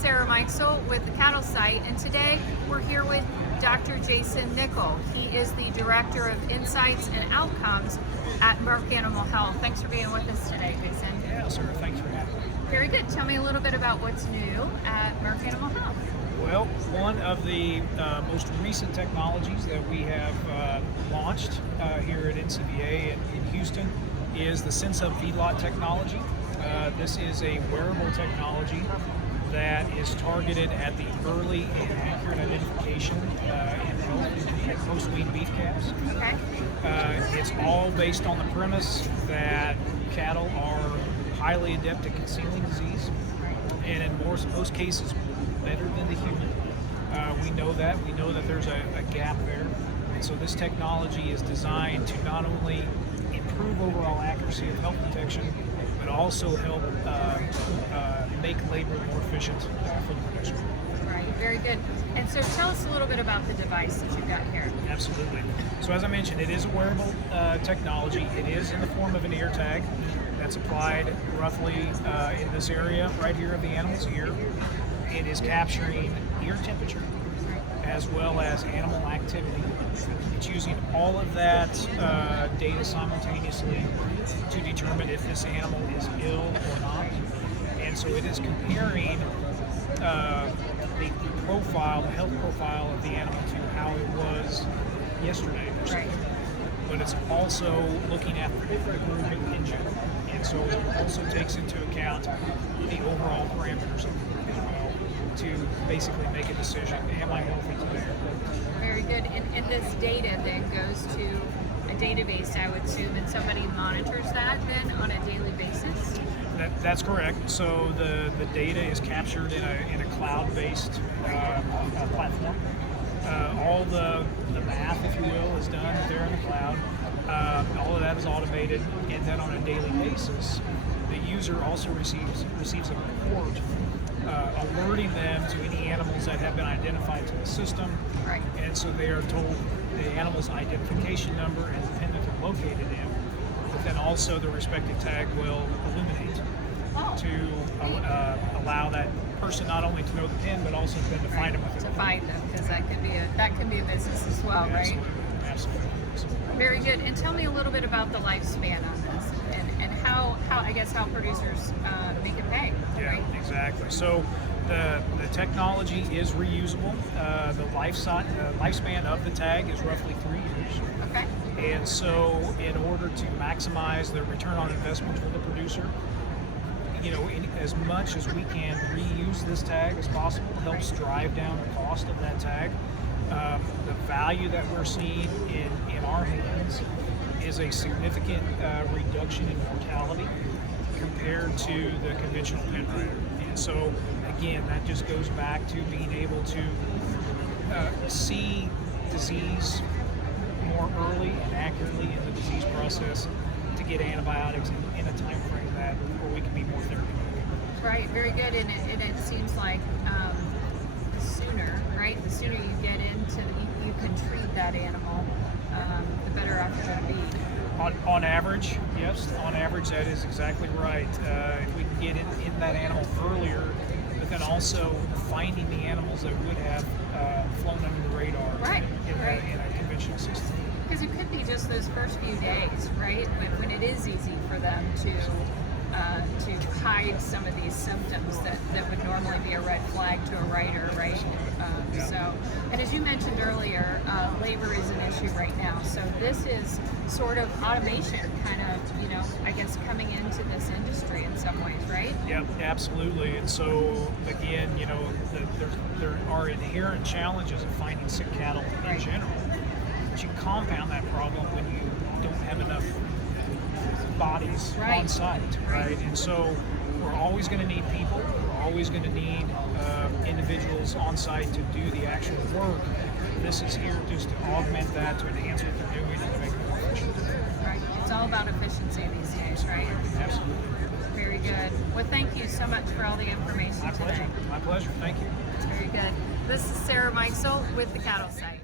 Sarah Meixel with the cattle site, and today we're here with Dr. Jason Nickel. He is the Director of Insights and Outcomes at Merck Animal Health. Thanks for being with us today, Jason. Yeah, sir. Thanks for having me. Very good. Tell me a little bit about what's new at Merck Animal Health. Well, one of the most recent technologies that we have launched here at NCBA in Houston is the SenseHub Feedlot technology. This is a wearable technology that is targeted at the early and accurate identification and health in post-wean beef calves. Okay. It's all based on the premise that cattle are highly adept at concealing disease, and in most cases better than the human. We know that. We know that there's a gap there. And so this technology is designed to not only improve overall accuracy of health detection, but also help make labor more efficient for the producer. Right, very good. And so tell us a little bit about the device that you've got here. Absolutely. So as I mentioned, it is a wearable technology. It is in the form of an ear tag that's applied roughly in this area right here of the animal's ear. It is capturing ear temperature as well as animal activity. It's using all of that data simultaneously to determine if this animal is ill or not. And so it is comparing the profile, the health profile of the animal to how it was yesterday or something. Right. But it's also looking at the group in general. And so it also takes into account the overall parameters of the group as well to basically make a decision, am I healthy today? Very good. And this data then goes to a database, I would assume, and somebody monitors that then on a daily basis? That's correct. So the data is captured in a cloud-based platform. All the math, if you will, is done there in the cloud. All of that is automated, and then on a daily basis, the user also receives a report alerting them to any animals that have been identified to the system. Right. And so they are told the animal's identification number and the pin that they're located in, but then also the respective tag will illuminate to allow that person not only to know the pin, but also then to find them with To find them, because that can be a business as well, right? Absolutely. Very good. And tell me a little bit about the lifespan on this, and how I guess how producers make it pay. Yeah, right? exactly. So the technology is reusable. The lifespan of the tag is roughly 3 years. Okay. And so in order to maximize the return on investment for the producer, as much as we can reuse this tag as possible helps drive down the cost of that tag. The value that we're seeing in our hands is a significant reduction in mortality compared to the conventional pen rider. And so again, that just goes back to being able to see disease more early and accurately in the disease process to get antibiotics in a time frame where we can be more therapeutic. Right, very good. And it seems like the sooner you get into, you can treat that animal, the better off you're going to be. On average, yes. On average, that is exactly right. If we can get in that animal earlier, but then also finding the animals that would have flown under the radar in a conventional system. Because it could be just those first few days, right, when it is easy for them to hide some of these symptoms that would normally be a red flag to a rider, right? So, and as you mentioned earlier, labor is an issue right now. So this is sort of automation, kind of, I guess coming into this industry in some ways, right? Yep, absolutely. And so again, there are inherent challenges of finding sick cattle in general. But you compound that problem when you don't have enough bodies on site, right? And so we're always going to need people. We're always going to need individuals on site to do the actual work. This is here just to augment that, to enhance what they're doing, and to make it more efficient. Right. It's all about efficiency these days, right? Absolutely. Very good. Well, thank you so much for all the information today. My pleasure. Thank you. Very good. This is Sarah Meixel with the Cattle Site.